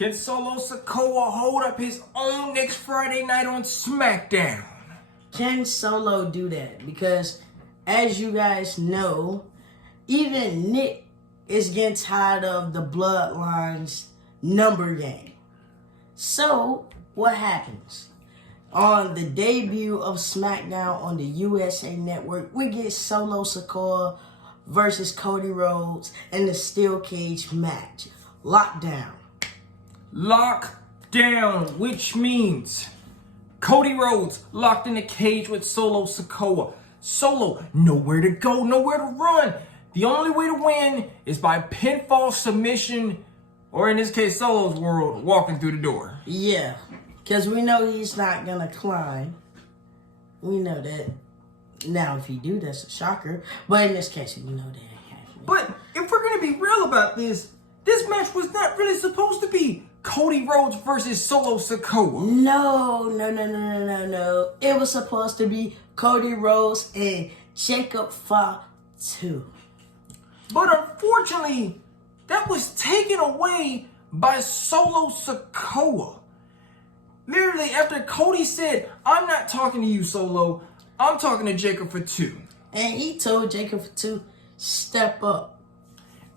Can Solo Sikoa hold up his own next Friday night on SmackDown? Can Solo do that? Because, as you guys know, even Nick is getting tired of the Bloodline's number game. So, what happens? On the debut of SmackDown on the USA Network, we get Solo Sikoa versus codyrhodes in the steel cage match. Lockdown. Lockdown, which means codyrhodes locked in a cage with Solo Sikoa. Solo, nowhere to go, nowhere to run. The only way to win is by pinfall submission, or in this case, Solo's world, walking through the door. Yeah, because we know he's not going to climb. We know that. Now, if he do, that's a shocker. But in this case, we know that ain't happening. But if we're going to be real about this match was not really supposed to be codyrhodes versus Solo Sikoa. No. It was supposed to be codyrhodes and Jacob Fatu. But unfortunately, that was taken away by Solo Sikoa. Literally, after Cody said, "I'm not talking to you, Solo. I'm talking to Jacob Fatu." And he told Jacob Fatu, "Step up."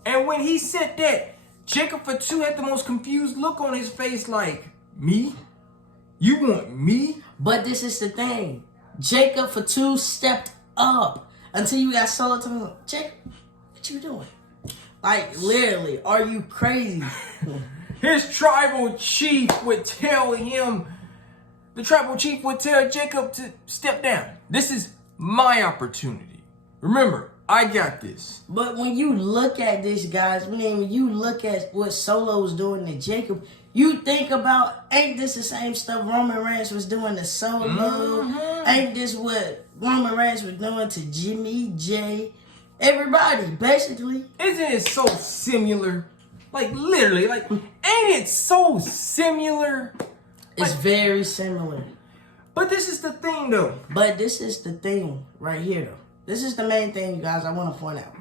And when he said that, Jacob Fatu had the most confused look on his face, like, "Me? You want me?" But this is the thing. Jacob Fatu stepped up until you got Solo telling him, "Jacob, what you doing?" Like, literally, are you crazy? His tribal chief would tell him, the tribal chief would tell Jacob to step down. This is my opportunity. Remember, I got this. But when you look at this, guys, when you look at what Solo's doing to Jacob, you think about, ain't this the same stuff Roman Reigns was doing to Solo? Mm-hmm. Ain't this what Roman Reigns was doing to Jimmy, Jay, everybody, basically? Isn't it so similar? Like, literally, like, ain't it so similar? It's very similar. But this is the thing, though. But this is the thing right here, though. This is the main thing, you guys, I want to point out.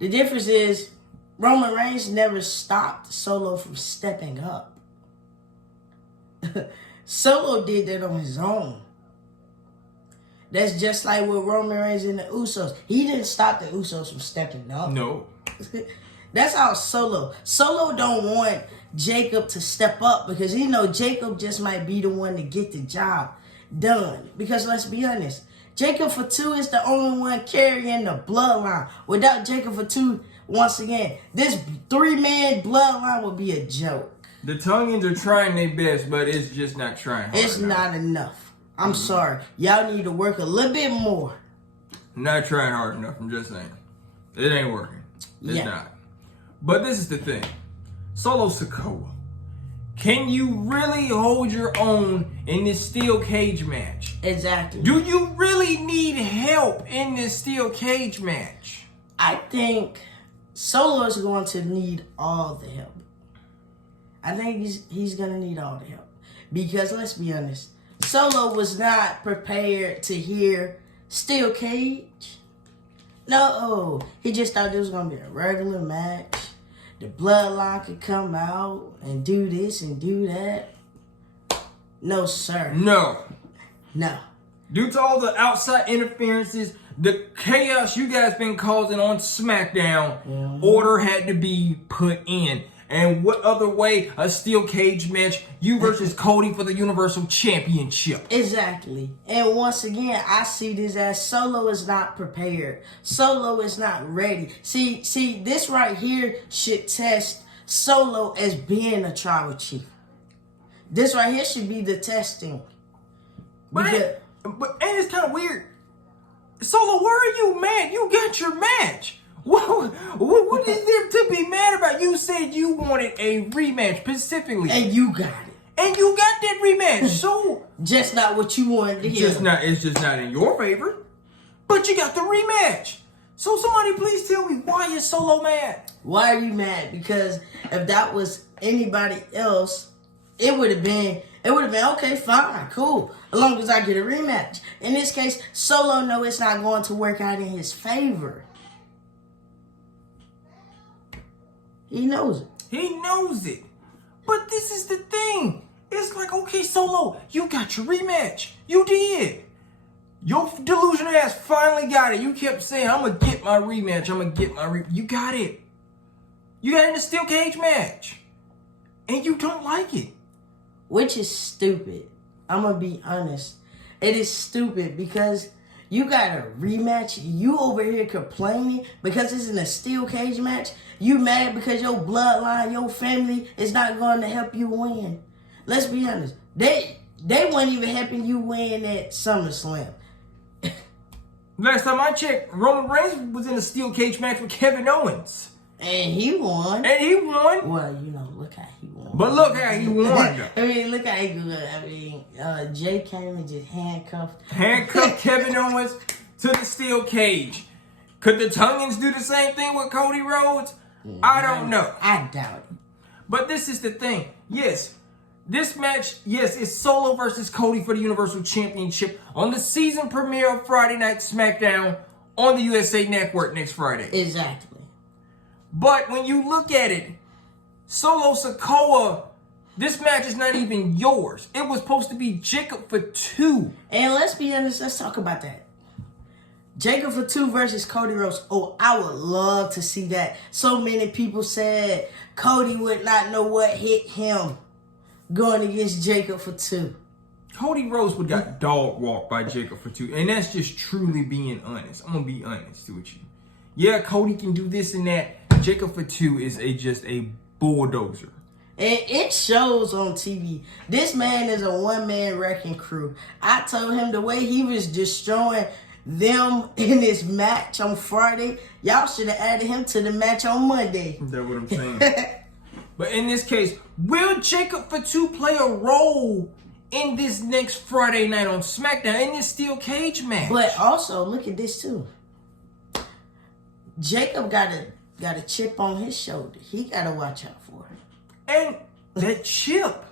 The difference is Roman Reigns never stopped Solo from stepping up. Solo did that on his own. That's just like with Roman Reigns and the Usos. He didn't stop the Usos from stepping up. No. That's how Solo don't want Jacob to step up because he know Jacob just might be the one to get the job done. Because let's be honest, Jacob Fatu is the only one carrying the bloodline. Without Jacob Fatu, once again, this 3-man bloodline would be a joke. The Tongians are trying their best, but it's just not trying hard It's not enough. I'm sorry. Y'all need to work a little bit more. Not trying hard enough, I'm just saying. It ain't working. It's not. But this is the thing. Solo Sikoa, can you really hold your own in this steel cage match? Exactly. Do you really need help in this steel cage match? I think Solo is going to need all the help. I think he's going to need all the help. Because let's be honest, Solo was not prepared to hear steel cage. No, he just thought it was going to be a regular match. The bloodline could come out and do this and do that. No, sir. No. Due to all the outside interferences, the chaos you guys been causing on SmackDown, order had to be put in. And what other way? A steel cage match, you versus Cody for the Universal Championship. Exactly. And once again, I see this as Solo is not prepared. Solo is not ready. See, this right here should test Solo as being a tribal chief. This right here should be the testing. But it's kind of weird. Solo, where are you, man? You got your match. What is there to be mad about? You said you wanted a rematch specifically. And you got it. And you got that rematch. So just not what you wanted to hear. It's just not in your favor. But you got the rematch. So somebody please tell me why you're Solo mad. Why are you mad? Because if that was anybody else, it would have been okay, fine, cool. As long as I get a rematch. In this case, Solo know it's not going to work out in his favor. He knows it. He knows it. But this is the thing. It's like, okay, Solo, you got your rematch. You did. Your delusional ass finally got it. You kept saying, I'm going to get my rematch. I'm going to get my rematch. You got it. You got it in a steel cage match. And you don't like it. Which is stupid. I'm going to be honest. It is stupid because you got a rematch. You over here complaining because it's in a steel cage match. You mad because your bloodline, your family is not going to help you win. Let's be honest. They weren't even helping you win at SummerSlam. Last time I checked, Roman Reigns was in a steel cage match with Kevin Owens. And he won. Well, you know, look how he won. But look how he won, though. I mean, look how he good. I mean, Jay came and just handcuffed Kevin Owens to the steel cage. Could the Tongans do the same thing with Cody Rhodes? I don't know. I doubt it. But this is the thing. Yes, this match, it's Solo versus Cody for the Universal Championship on the season premiere of Friday Night SmackDown on the USA Network next Friday. Exactly. But when you look at it, Sikoa, this match is not even yours. It was supposed to be Jacob Fatu. And let's be honest, let's talk about that. Jacob Fatu versus codyrhodes. Oh, I would love to see that. So many people said Cody would not know what hit him going against Jacob Fatu. Cody Rhodes would got dog walked by Jacob Fatu. And that's just truly being honest. I'm going to be honest with you. Yeah, Cody can do this and that. Jacob Fatu is just a bulldozer. And it shows on TV. This man is a one-man wrecking crew. I told him the way he was destroying them in this match on Friday, y'all should have added him to the match on Monday. That's what I'm saying. But in this case, will Jacob Fatu play a role in this next Friday night on SmackDown, in this steel cage match? But also, look at this too. Jacob got a chip on his shoulder. He got to watch out for it. And that chip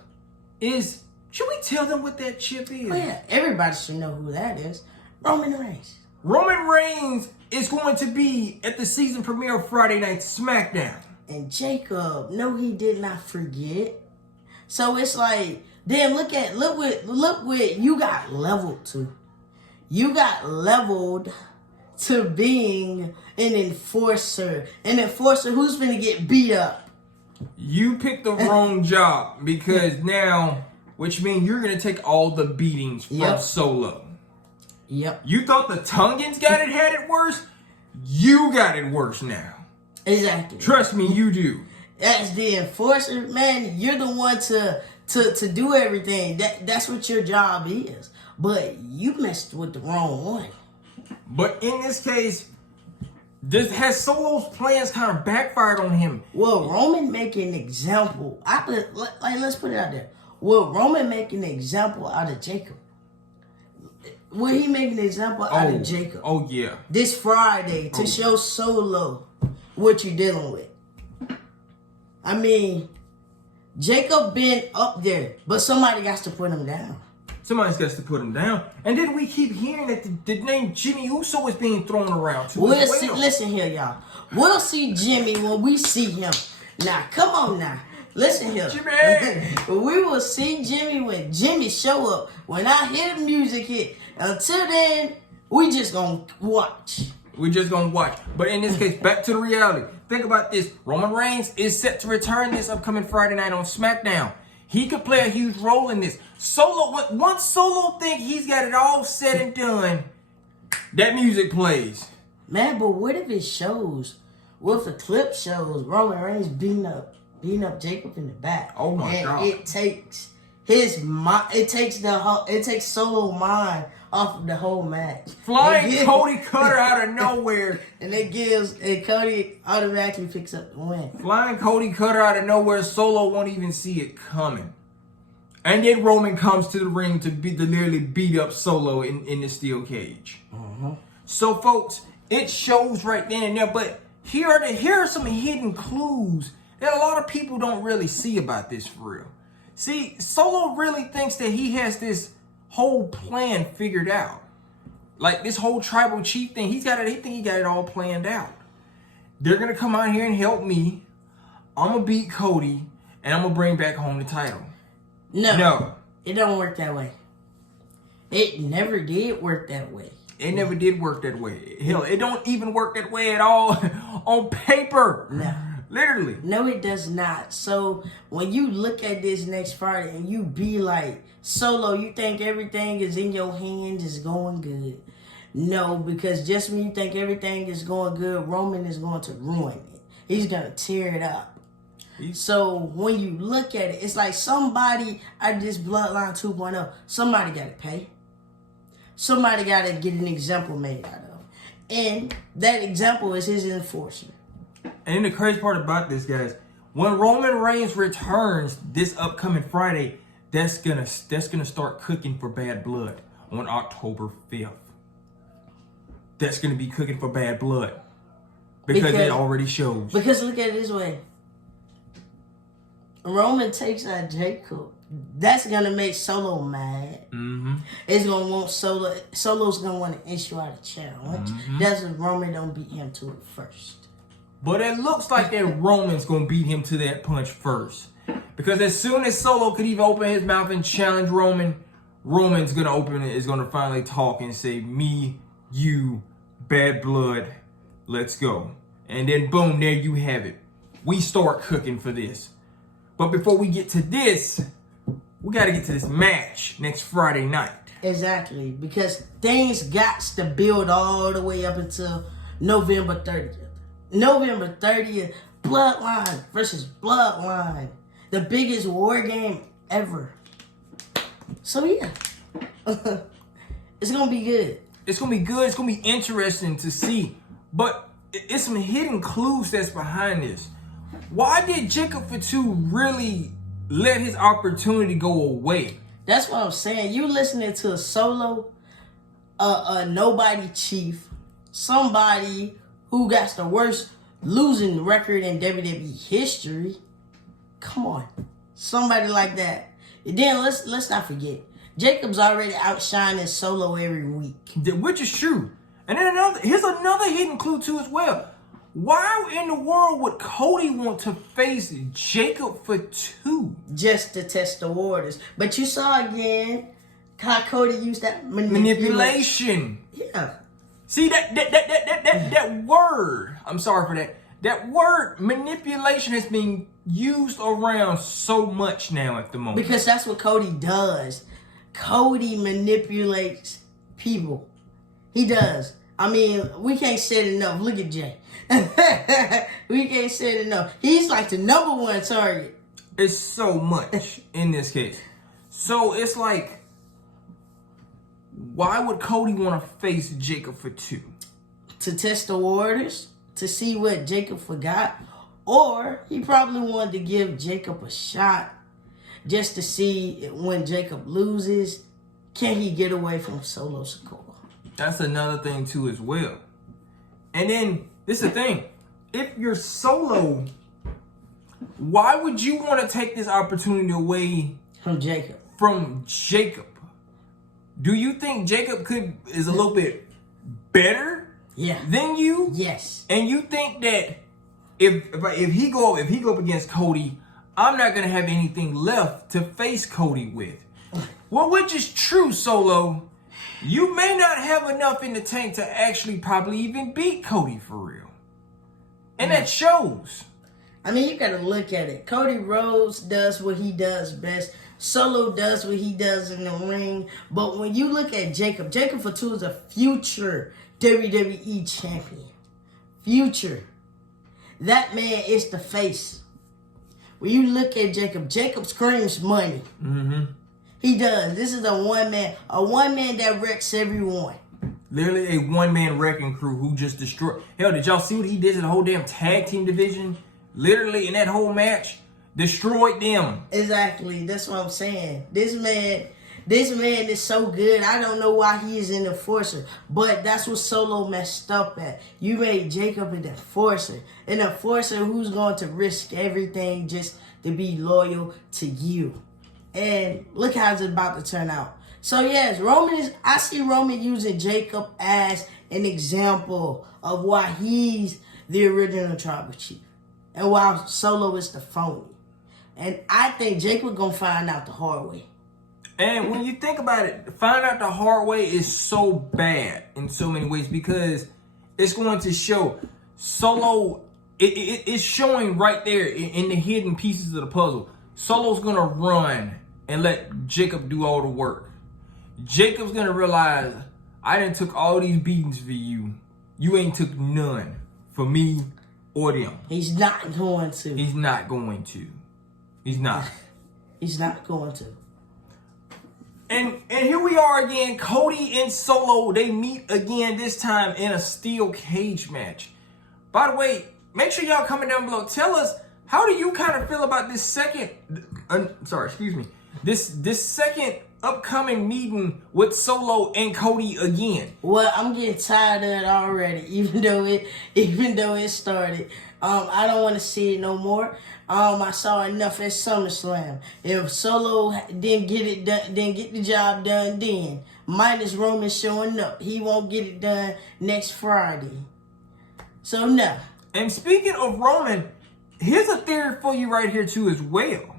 is... Should we tell them what that chip is? Oh yeah, everybody should know who that is. Roman Reigns. Roman Reigns is going to be at the season premiere of Friday Night SmackDown. And Jacob, no, he did not forget. So it's like, damn, look what you got leveled to. You got leveled to being an enforcer. An enforcer who's going to get beat up. You picked the wrong job because now, which means you're going to take all the beatings from Solo. Yep. You thought the Tongans had it worse? You got it worse now. Exactly. Trust me, you do. As the enforcer, man, you're the one to do everything. That's what your job is. But you messed with the wrong one. But in this case, has Solo's plans kind of backfired on him? Will Roman make an example? Let's put it out there. Will Roman make an example out of Jacob? Will he make an example out of Jacob? Oh, yeah. This Friday to show Solo what you're dealing with. I mean, Jacob been up there, but somebody got to put him down. Somebody's got to put him down. And then we keep hearing that the name Jimmyuso is being thrown around too. We'll see. Listen here, y'all. We'll see Jimmy when we see him. Now, come on now. Listen here. Jimmy! We will see Jimmy when Jimmy show up. When I hear the music hit. Until then, we just gonna watch. We're just gonna watch. But in this case, back to the reality. Think about this. Roman Reigns is set to return this upcoming Friday night on SmackDown. He could play a huge role in this. Once Solo think he's got it all said and done, that music plays. Man, but what if it shows? What if the clip shows Roman Reigns beating up Jacob in the back? Oh my God! It takes his mind. It takes Solo mind off of the whole match. Flying Cody Cutter out of nowhere. And Cody automatically picks up the win. Flying Cody Cutter out of nowhere. Solo won't even see it coming. And then Roman comes to the ring to literally beat up Solo in the steel cage. So folks, it shows right then and there. But here are some hidden clues that a lot of people don't really see about this for real. See, Solo really thinks that he has this whole plan figured out. Like this whole tribal chief thing, he think he got it all planned out. They're gonna come out here and help me. I'm gonna beat Cody, and and I'm gonna bring back home the title. No. It don't work that way. It never did work that way. It never did work that way. Hell, it don't even work that way at all on paper. No. Literally. No, it does not. So when you look at this next Friday and you be like, Solo, you think everything is in your hands, is going good. No, because just when you think everything is going good, Roman is going to ruin it. He's going to tear it up. So when you look at it, it's like somebody at this Bloodline 2.0, somebody got to pay. Somebody got to get an example made out of. And that example is his enforcer. And then the crazy part about this, guys, when Roman Reigns returns this upcoming Friday, that's gonna start cooking for Bad Blood on October 5th. That's gonna be cooking for Bad Blood. Because it already shows. Because look at it this way. Roman takes out Jacob. That's gonna make Solo mad. It's gonna want Solo's gonna want to issue out a challenge. That's if Roman don't beat him to it first. But it looks like that Roman's gonna beat him to that punch first. Because as soon as Solo could even open his mouth and challenge Roman, Roman's gonna open it, is gonna finally talk and say, me, you, Bad Blood, let's go. And then boom, there you have it. We start cooking for this. But before we get to this, we got to get to this match next Friday night. Exactly, because things got to build all the way up until November 30th. November 30th, Bloodline versus Bloodline. The biggest war game ever. So yeah, it's going to be good. It's going to be good. It's going to be interesting to see. But it's some hidden clues that's behind this. Why did Jacob Fatu really let his opportunity go away? That's what I'm saying. You listening to a Solo, a nobody chief, somebody who got the worst losing record in WWE history. Come on, somebody like that. And then let's not forget, Jacob's already outshining Solo every week, which is true. And then here's another hidden clue too as well. Why in the world would Cody want to face Jacob Fatu? Just to test the waters. But you saw again how Cody used that manipulation. Yeah. See that word. I'm sorry for that. That word manipulation has been used around so much now at the moment. Because that's what Cody does. Cody manipulates people. He does. I mean, we can't say it enough. Look at Jay. We can't say it enough. He's like the #1 target. It's so much in this case. So it's like, why would Cody want to face Jacob Fatu? To test the waters, to see what Jacob forgot, or he probably wanted to give Jacob a shot just to see when Jacob loses, can he get away from Solo Sikoa? That's another thing too as well. And then this is the thing. If you're Solo, why would you want to take this opportunity away from Jacob? Do you think Jacob is a little bit better than you? Yes. And you think that if he go up against Cody, I'm not gonna have anything left to face Cody with. Well, which is true, Solo. You may not have enough in the tank to actually probably even beat Cody for real. And that shows. I mean, you gotta look at it. Codyrhodes does what he does best. Solo does what he does in the ring. But when you look at Jacob Fatu is a future WWE champion. Future. That man is the face. When you look at Jacob screams money. He does. This is a one man that wrecks everyone. Literally a one-man wrecking crew who just destroyed. Hell, did y'all see what he did to the whole damn tag team division? Literally in that whole match, destroyed them. Exactly. That's what I'm saying. This man is so good. I don't know why he is an enforcer, but that's what Solo messed up at. You made Jacob an enforcer who's going to risk everything just to be loyal to you. And look how it's about to turn out. So yes, I see Roman using Jacob as an example of why he's the original tribal chief and why Solo is the phony. And I think Jacob gonna find out the hard way. And when you think about it, find out the hard way is so bad in so many ways because it's going to show Solo. It's showing right there in the hidden pieces of the puzzle. Solo's gonna run and let Jacob do all the work. Jacob's gonna realize I done took all these beatings for you. You ain't took none for me or them. He's not going to. He's not going to. He's not. He's not going to. And here we are again. Cody and Solo, they meet again, this time in a steel cage match. By the way, make sure y'all comment down below. Tell us, how do you kind of feel about this second, this second upcoming meeting with Solo and Cody again? Well, I'm getting tired of it already, even though it started. I don't want to see it no more. I saw enough at SummerSlam. If Solo didn't get the job done then, minus Roman showing up, he won't get it done next Friday. So no. And speaking of Roman, here's a theory for you right here too as well.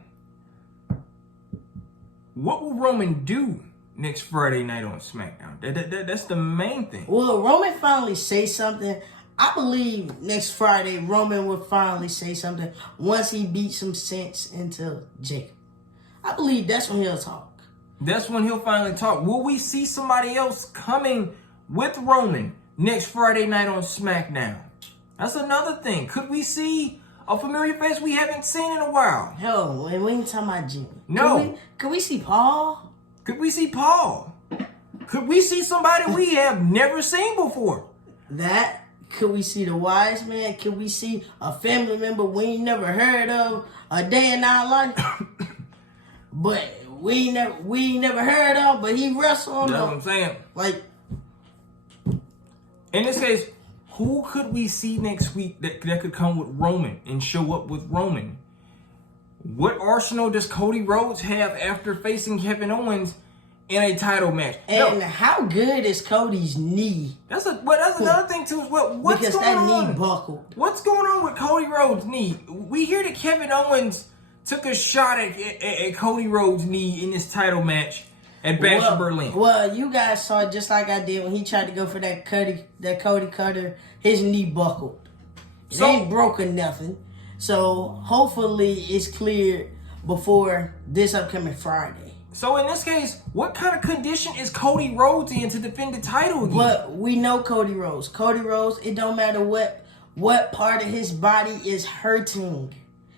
What will Roman do next Friday night on SmackDown? That's the main thing. Will Roman finally say something? I believe next Friday Roman will finally say something once he beats some sense into Jacob. I believe that's when he'll talk. That's when he'll finally talk. Will we see somebody else coming with Roman next Friday night on SmackDown? That's another thing. Could we see a familiar face we haven't seen in a while? Hell, we ain't talking about Jimmy. No. Could we see Paul? Could we see Paul? Could we see somebody we have never seen before? That. Could we see the wise man? Could we see a family member we ain't never heard of a day in our life? But we ain't never heard of, but he wrestled. That's what I'm saying. Like, in this case, who could we see next week that could come with Roman and show up with Roman? What arsenal does Cody Rhodes have after facing Kevin Owens in a title match? And how good is Cody's knee? That's another thing too. What's because going that on? knee buckled. What's going on with Cody Rhodes' knee? We hear that Kevin Owens took a shot at Cody Rhodes' knee in this title match at Bash of Berlin. Well, you guys saw it just like I did when he tried to go for that Cody cutter. His knee buckled. It ain't broken nothing. So hopefully it's cleared before this upcoming Friday. So in this case, what kind of condition is Cody Rhodes in to defend the title again? But we know Cody Rhodes. Cody Rhodes, it don't matter what part of his body is hurting.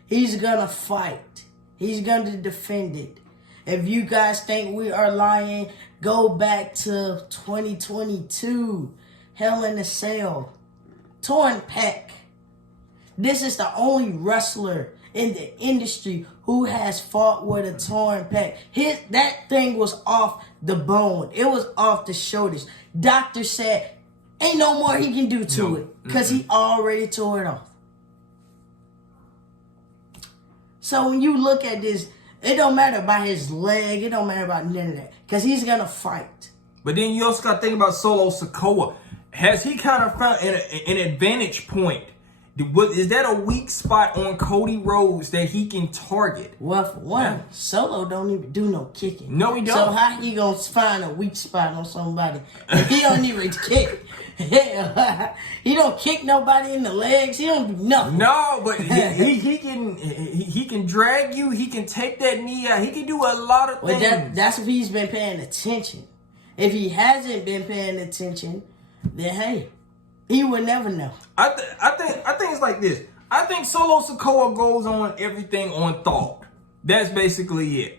He's gonna fight. He's gonna defend it. If you guys think we are lying, go back to 2022. Hell in a Cell. Torn pec. This is the only wrestler in the industry who has fought with a torn pec. That thing was off the bone. It was off the shoulders. Doctor said, ain't no more he can do to it because he already tore it off. So when you look at this, it don't matter about his leg. It don't matter about none of that because he's going to fight. But then you also got to think about Sikoa. Has he kind of found an advantage point? Is that a weak spot on Cody Rhodes that he can target? Well, for one, Solo don't even do no kicking. No, he don't. So how he gonna find a weak spot on somebody if he don't even kick? Hell, he don't kick nobody in the legs. He don't do nothing. No, but he can drag you. He can take that knee out. He can do a lot of things. Well, that's if he's been paying attention. If he hasn't been paying attention, then hey, he would never know. I think it's like this. I think Sikoa goes on everything on thought. That's basically it.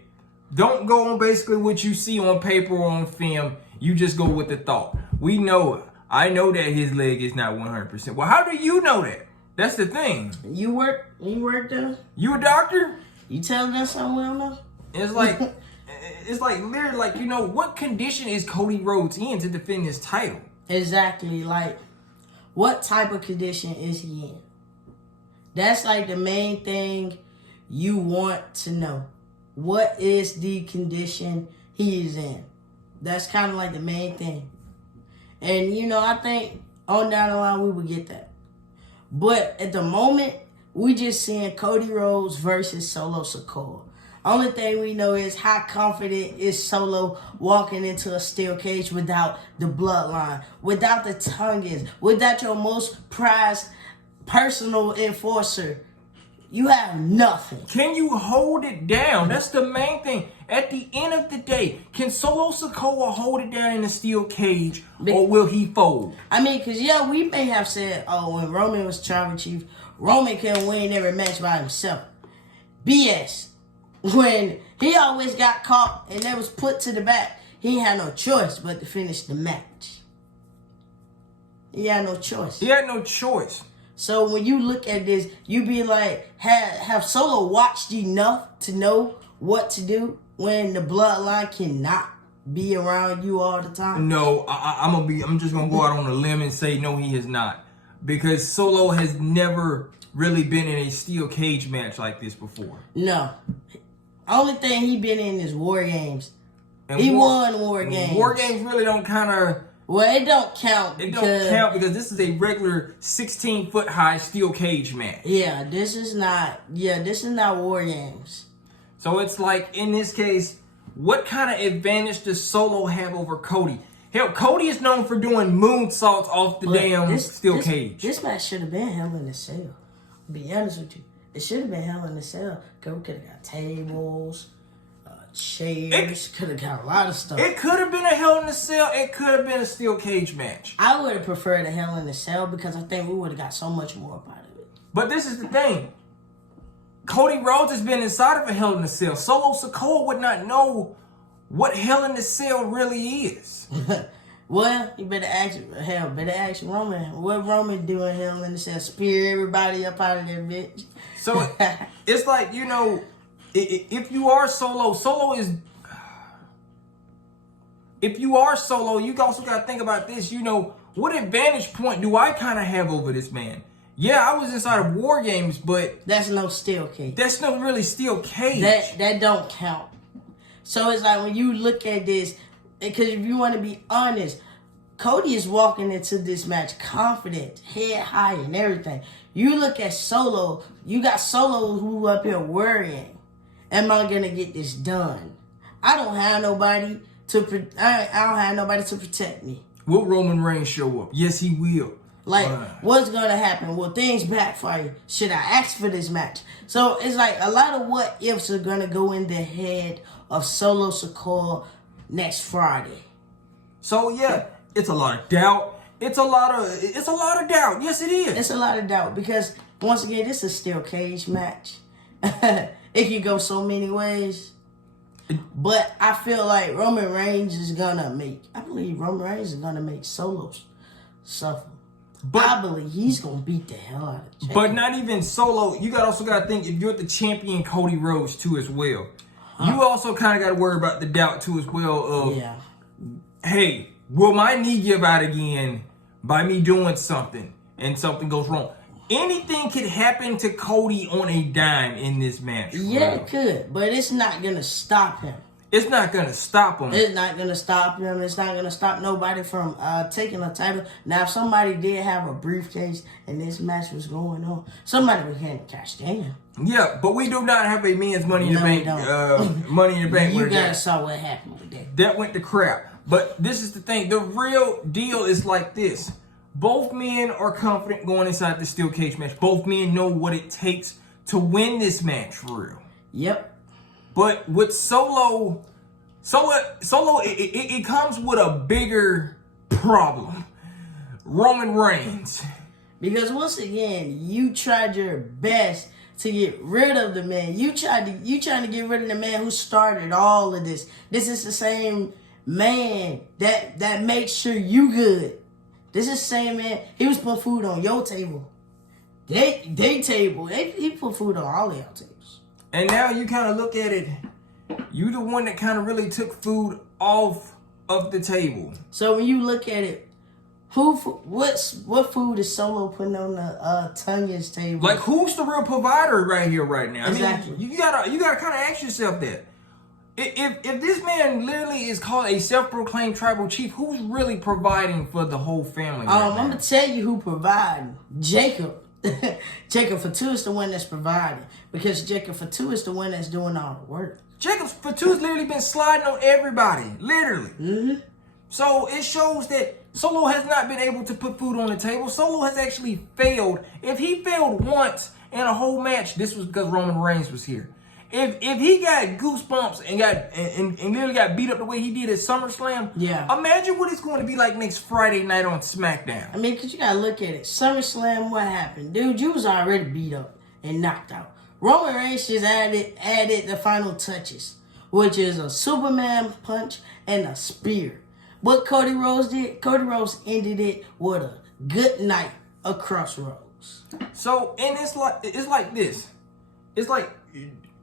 Don't go on basically what you see on paper or on film. You just go with the thought. We know it. I know that his leg is not 100%. Well, how do you know that? That's the thing. You work there? You a doctor? You telling us something we don't know? It's like literally like, you know, what condition is Cody Rhodes in to defend his title? Exactly. Like, what type of condition is he in? That's like the main thing you want to know. What is the condition he is in? That's kind of like the main thing. And, you know, I think on down the line we will get that. But at the moment, we just seeing codyrhodes versus Solo Sikoa. Only thing we know is how confident is Solo walking into a steel cage without the bloodline, without the tongues, without your most prized personal enforcer. You have nothing. Can you hold it down? That's the main thing. At the end of the day, can Solo Sikoa hold it down in a steel cage, or will he fold? I mean, because, yeah, we may have said, oh, when Roman was tribal chief, Roman can win every match by himself. BS. When he always got caught and they was put to the back, he had no choice but to finish the match. He had no choice. He had no choice. So when you look at this, you be like, have Solo watched enough to know what to do when the bloodline cannot be around you all the time? No, I'm just gonna go out on a limb and say no, he has not, because Solo has never really been in a steel cage match like this before. No. Only thing he been in is War Games. And he won War Games. War Games really don't kind of... Well, it don't count. It don't count because this is a regular 16-foot high steel cage match. Yeah, this is not War Games. So it's like, in this case, what kind of advantage does Solo have over Cody? Hell, Cody is known for doing moonsaults off the steel cage. This match should have been Hell in a Cell. To be honest with you. It should have been Hell in a Cell. Because we could have got tables, chairs, could have got a lot of stuff. It could have been a Hell in a Cell. It could have been a steel cage match. I would have preferred a Hell in a Cell because I think we would have got so much more out of it. But this is the thing. Cody Rhodes has been inside of a Hell in a Cell. Solo Sikoa would not know what Hell in a Cell really is. Well, you better ask Roman. What Roman doing Hell in a Cell? Spear everybody up out of there, bitch. So it's like, you know, if you are Solo, if you are Solo, you also got to think about this. You know, what advantage point do I kind of have over this man? Yeah, I was inside of War Games, but that's no steel cage. That's no really steel cage. That don't count. So it's like when you look at this, because if you want to be honest, Cody is walking into this match confident, head high and everything. You look at Solo, you got Solo who up here worrying, am I gonna get this done? I don't have nobody to I don't have nobody to protect me. Will Roman Reigns show up? Yes, he will. Like, what's gonna happen? Will things backfire? Should I ask for this match? So it's like a lot of what ifs are gonna go in the head of Solo Sikoa next Friday. So yeah, it's a lot of doubt. It's a lot of doubt. Yes, it is. It's a lot of doubt because once again, this is a steel cage match. It can go so many ways. But I feel like Roman Reigns is gonna make Solo suffer. But I believe he's gonna beat the hell out of Jake. But not even Solo. You also got to think, if you're the champion Cody Rhodes too as well, you also kind of got to worry about the doubt too as well of, hey, will my knee give out again by me doing something and something goes wrong? Anything could happen to Cody on a dime in this match. Yeah, it could, but it's not gonna stop him. It's not going to stop him. It's not going to stop him. It's not going to stop nobody from taking a title. Now, if somebody did have a briefcase and this match was going on, somebody would hand cash in. Yeah, but we do not have a men's Money in the Bank. Money in the Bank. You guys saw what happened with that. That went to crap. But this is the thing. The real deal is like this. Both men are confident going inside the steel cage match. Both men know what it takes to win this match for real. Yep. But with Solo, it comes with a bigger problem. Roman Reigns. Because once again, you tried your best to get rid of the man. You trying to get rid of the man who started all of this. This is the same man that makes sure you good. This is the same man. He was putting food on your table. They table. He put food on all of your tables. And now you kind of look at it, you the one that kind of really took food off of the table. So when you look at it, what food is Solo putting on the Tanya's table? Like, who's the real provider right here, right now? Exactly. I mean, you gotta kind of ask yourself that. If this man literally is called a self-proclaimed tribal chief, who's really providing for the whole family? I'm gonna tell you who providing. Jacob. Jacob Fatu is the one that's providing, because Jacob Fatu is the one that's doing all the work. Jacob Fatu's literally been sliding on everybody, literally. Mm-hmm. So it shows that Solo has not been able to put food on the table. Solo has actually failed. If he failed once in a whole match, this was because Roman Reigns was here. If he got goosebumps and literally got beat up the way he did at SummerSlam, yeah, imagine what it's going to be like next Friday night on SmackDown. I mean, because you got to look at it. SummerSlam, what happened? Dude, you was already beat up and knocked out. Roman Reigns just added the final touches, which is a Superman punch and a spear. What Cody Rhodes did, Cody Rhodes ended it with a good night across roads. So, and it's like this. It's like,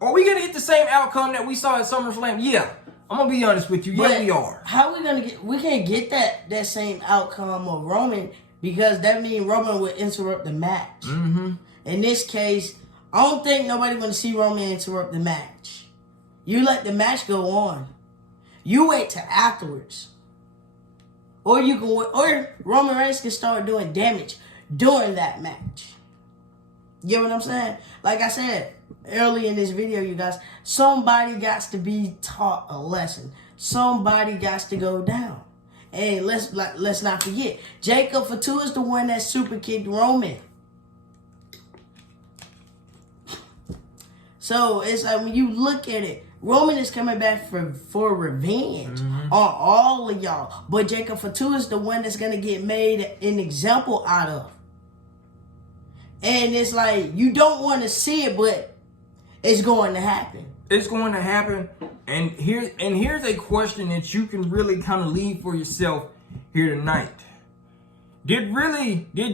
are we gonna get the same outcome that we saw at SummerSlam? Yeah, I'm gonna be honest with you. Yeah, we are. How we gonna get? We can't get that same outcome of Roman, because that means Roman would interrupt the match. Mm-hmm. In this case, I don't think nobody want to see Roman interrupt the match. You let the match go on. You wait till afterwards, or you can, or Roman Reigns can start doing damage during that match. You get what I'm saying? Like I said early in this video, you guys, somebody got to be taught a lesson. Somebody got to go down. And let's not forget, Jacob Fatu is the one that super kicked Roman. So it's like, when you look at it, Roman is coming back for revenge on all of y'all. But Jacob Fatu is the one that's going to get made an example out of. And it's like, you don't want to see it, but it's going to happen. It's going to happen. And here's a question that you can really kind of leave for yourself here tonight. Did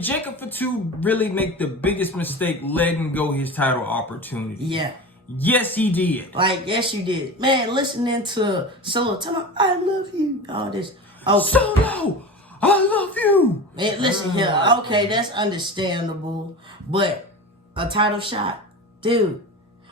Jacob Fatu really make the biggest mistake letting go his title opportunity? Yeah. Yes, he did. Like, yes, you did. Man, listening to Solo tell him, I love you. All this. Oh, Solo, I love you. Man, listen here. Okay, that's understandable. But a title shot? Dude,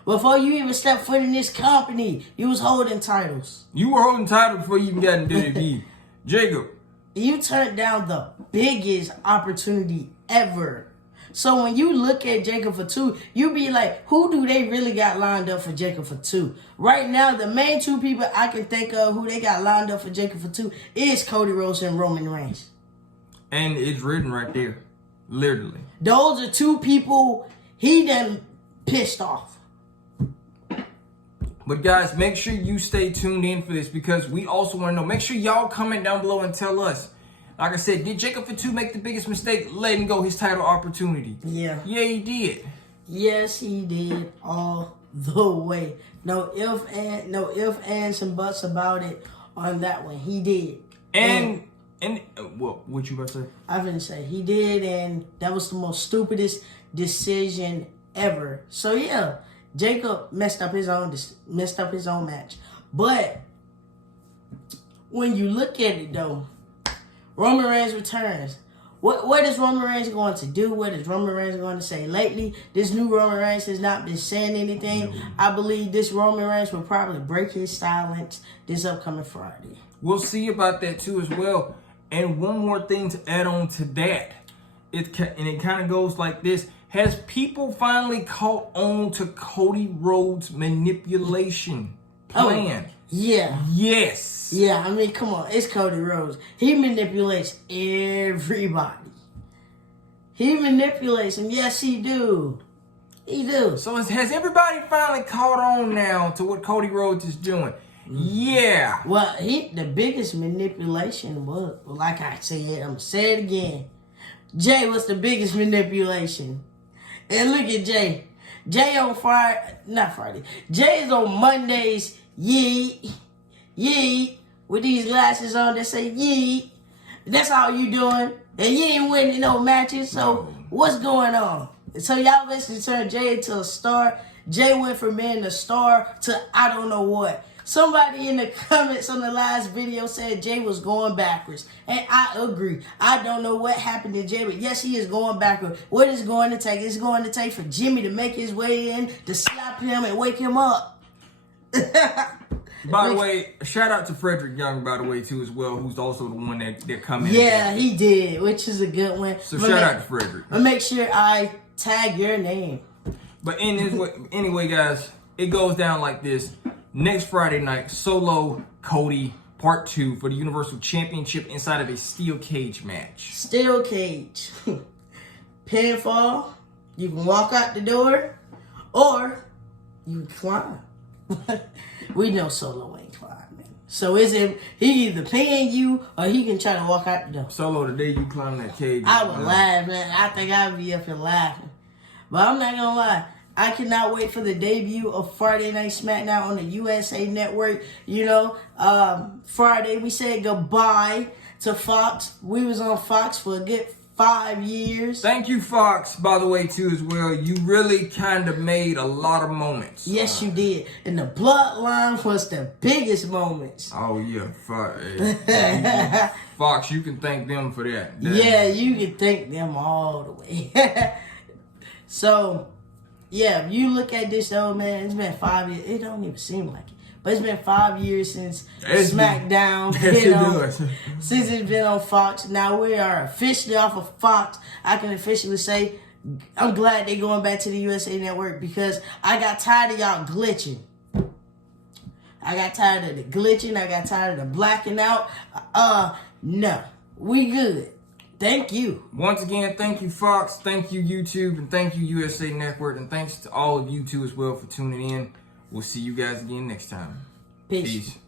before you even stepped foot in this company, you was holding titles. You were holding titles before you even got in WWE. Jacob, you turned down the biggest opportunity ever. So when you look at Jacob Fatu, you be like, who do they really got lined up for Jacob Fatu? Right now, the main two people I can think of who they got lined up for Jacob Fatu is Cody Rhodes and Roman Reigns. And it's written right there. Literally. Those are two people he done pissed off. But guys, make sure you stay tuned in for this, because we also want to know. Make sure y'all comment down below and tell us. Like I said, did Jacob Fatu make the biggest mistake letting go his title opportunity? Yeah. Yeah, he did. Yes, he did, all the way. No ifs, ands, and buts about it on that one. He did. And what you about to say? I was gonna say he did, and that was the most stupidest decision ever. So yeah, Jacob messed up his own match. But when you look at it though, Roman Reigns returns. What is Roman Reigns going to do? What is Roman Reigns going to say? Lately, this new Roman Reigns has not been saying anything. No. I believe this Roman Reigns will probably break his silence this upcoming Friday. We'll see about that too as well. And one more thing to add on to that. It kind of goes like this. Has people finally caught on to Cody Rhodes' manipulation plan? Oh, yeah. Yes. Yeah, I mean, come on. It's Cody Rhodes. He manipulates everybody. He manipulates them. Yes, he do. He do. So has everybody finally caught on now to what Cody Rhodes is doing? Yeah. Well, the biggest manipulation was, like I said, I'm going to say it again. Jay was the biggest manipulation. And look at Jay. Jay on Friday. Jay is on Mondays, yeet, with these glasses on that say yeet. That's all you doing. And you ain't winning no matches, so what's going on? So y'all basically turned Jay into a star. Jay went from being a star to I don't know what. Somebody in the comments on the last video said Jay was going backwards. And I agree. I don't know what happened to Jay, but yes, he is going backwards. What is it going to take? It's going to take for Jimmy to make his way in, to slap him and wake him up. By the way, shout out to Frederick Young, by the way, too, as well, who's also the one that come in. Yeah, he did, which is a good one. So shout out to Frederick. But make sure I tag your name. But anyway, guys, it goes down like this. Next Friday night, Solo Cody Part 2 for the Universal Championship inside of a steel cage match. Steel cage. Pinfall. You can walk out the door, or you can climb. We know Solo ain't climbing. So he either paying you or he can try to walk out the door. Solo, the day you climb that cage. I would laugh, man. I think I'd be up here laughing. But I'm not gonna lie. I cannot wait for the debut of Friday Night SmackDown on the USA Network. You know, Friday we said goodbye to Fox. We was on Fox for a good 5 years. Thank you, Fox, by the way, too, as well. You really kind of made a lot of moments. Yes, you did. And the Bloodline was the biggest moments. Oh, yeah. Fox, you can thank them for that. Yeah, you can thank them all the way. So, yeah, if you look at this, though, man, it's been 5 years. It don't even seem like it. But it's been 5 years since SmackDown since it's been on Fox. Now we are officially off of Fox. I can officially say I'm glad they're going back to the USA Network because I got tired of y'all glitching. I got tired of the glitching. I got tired of the blacking out. No, we good. Thank you. Once again, thank you, Fox. Thank you, YouTube. And thank you, USA Network. And thanks to all of you, too, as well, for tuning in. We'll see you guys again next time. Peace. Peace.